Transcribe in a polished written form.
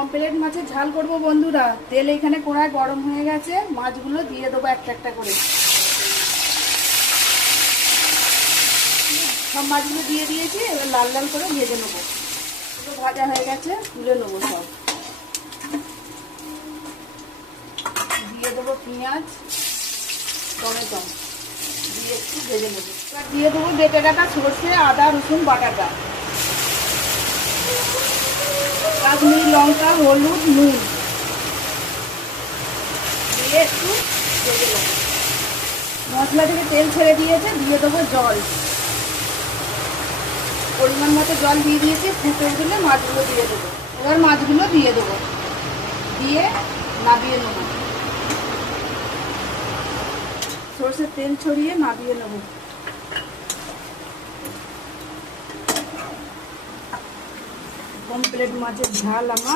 Pomfret মাছের ঝাল করব বন্ধুরা। তেল এখানে কড়ায় গরম হয়ে গেছে, মাছগুলো দিয়ে দেবো একটা একটা করে। সব মাছগুলো দিয়ে দিয়েছি, এবার লাল লাল করে ভেজে নেবো। ভাজা হয়ে গেছে, তুলে নেবো সব। দিয়ে দেবো পেঁয়াজ, টমেটো দিয়ে একটু ভেজে নেবো। এবার দিয়ে দেবো বেটে কাটা সর্ষে, আদা, রসুন বাটাটা, কাশ্মীরি লঙ্কা, হলুদ, নুন দিয়ে একটু ভেজে নেবো। মশলা থেকে তেল ছেড়ে দিয়েছে, দিয়ে দেবো জল। পরিমাণ মতো জল দিয়ে দিয়েছি, ফুটে উঠলে মাছগুলো দিয়ে দেবো। এবার মাছগুলো দিয়ে দেবো, দিয়ে নাবিয়ে নেবো। সরষের তেল ছড়িয়ে নাবিয়ে নেবো। পমফ্রেট মাছের ঝাল আমার